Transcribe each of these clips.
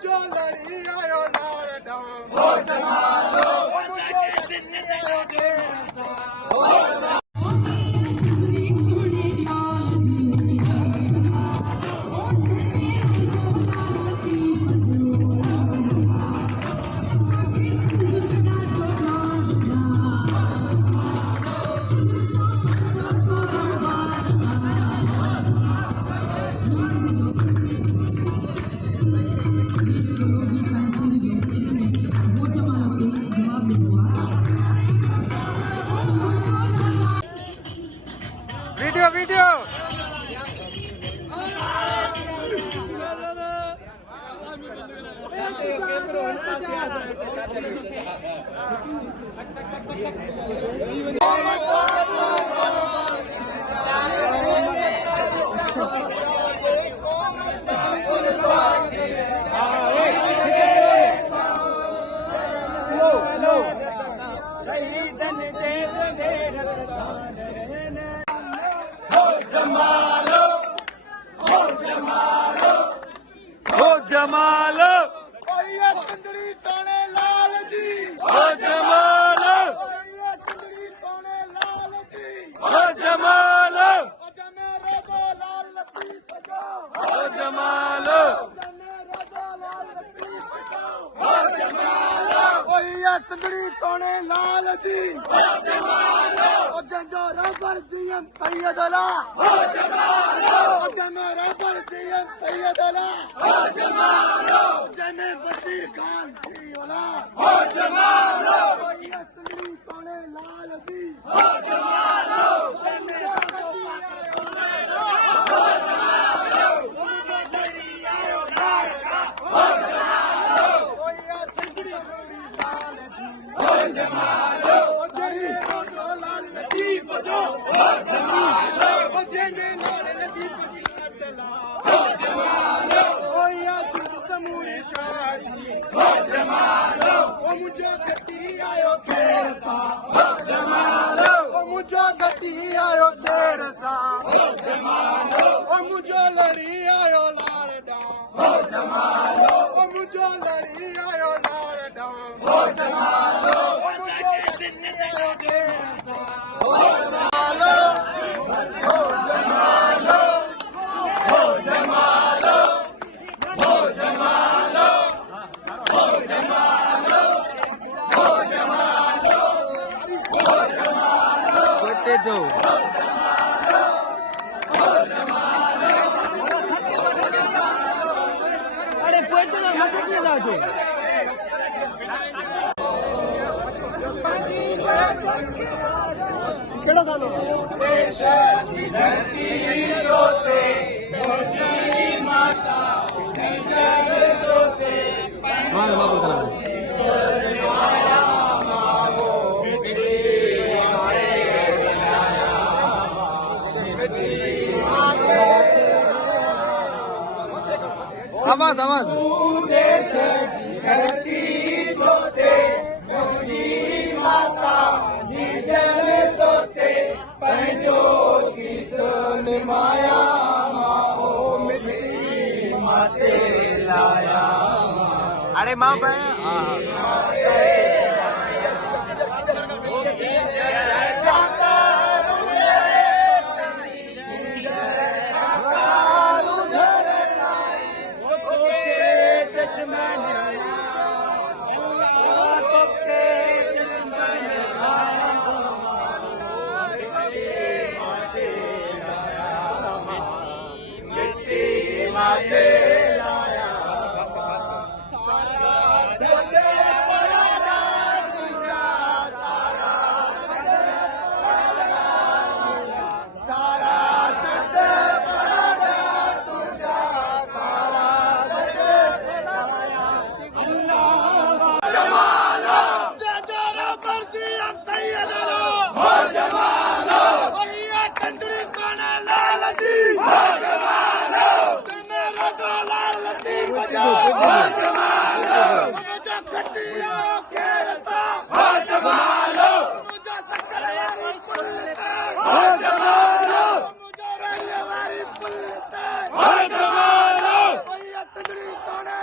मुझो लड़ी आयो लाल डाम हो जमालो मुझो लड़ी आयो डेरा वीडियो जमाल सुंदरी सोने लाल जी हो जमाल सुंदरी सोने लाल जी हो जमाल हो जमाल सुंदरी सोने लाल जी हो जमाल जंजो रबर जीएम सैयदला हो जमाल जमे रबर जीएम सैयदला हो जमाल जमे बशीर खान जी ओला हो जमाल सुंदरी सोने लाल जी हो जमाल मुझो गति आयो देर सा हो जमालो मुझो गति आयो देर सा हो जमालो मुझो लड़ी आयो लारडा हो जमालो मुझो लड़ी आयो लारडा हो जमालो मुझो गति आयो देर सा हो जमालो हो जमालो हो जमालो हो जमालो हो जमालो जो अरे पोइट ना मत ना जो केड़ा गानो देश की धरती रोते मोजी माता जय रोते हां बाबू करा आवाज आवाज देश जी धरती तोते मोजी माता जी जन तोते पंहिंजो शीस निमाया माओ मिठी माते लाया अरे मां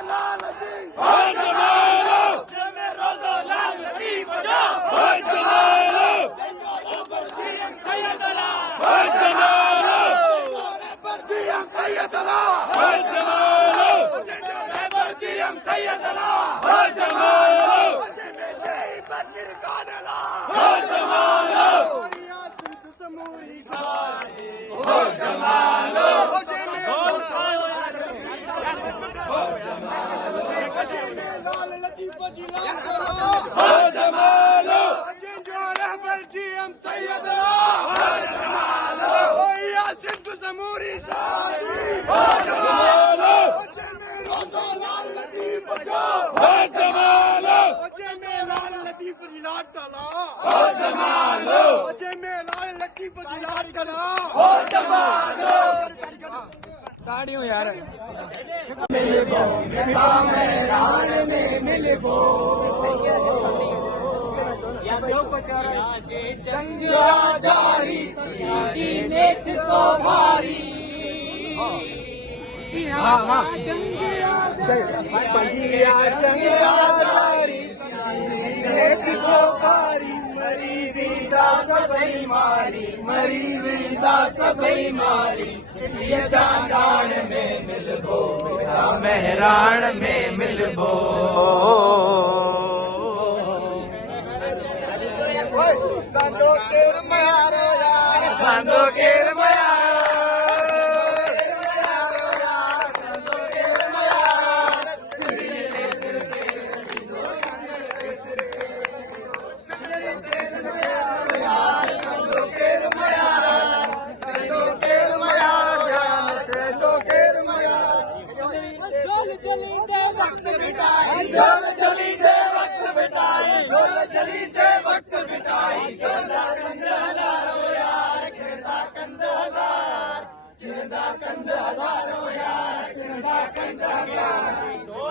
लाल जी लतीफ़ जी हो जमालो जो रहबर जीएम सैयदला हो जमालो ओ यासिन जमूरी साहब हो जमालो लाल लतीफ़ हो जमालो लाल लतीफ़ जी लाड डाला हो जमालो लाल लतीफ़ जी लाड डाला हो जमालो ताड़ियों यार मिले बो मैदान में मिले बो जंग जारी नेत सो भारी जंग जारी नेत सो भारी मरी बीता सबई मारी चांदान में मिलबो मेहरान में मिलबो सांदो केर मयारो यार सांदो केर जली दे वक्त बिटाई जली दे वक्त बिटाई खेलदा कंद हजारो यार खेलदा कंद हजारो यार खेलदा कंद हजारो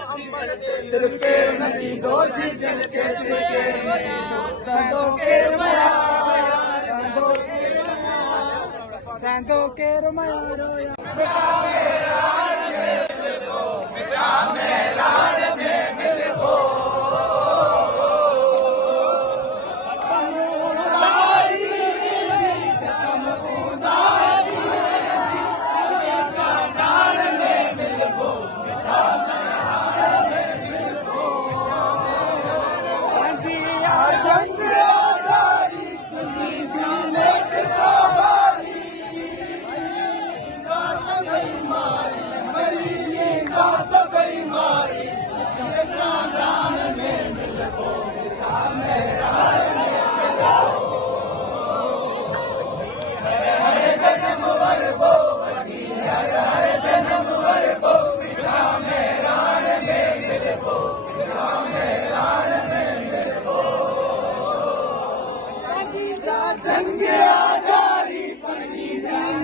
दिल के नदी दोषी दिल के संदो केर मयारो मेहरान में मिलबो जंग जारी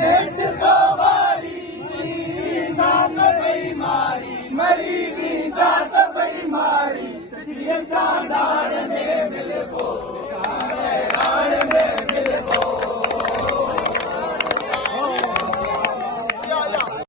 नेत सवारी सबई मारी मरी बीता सबई मारी चांदान में मिलबो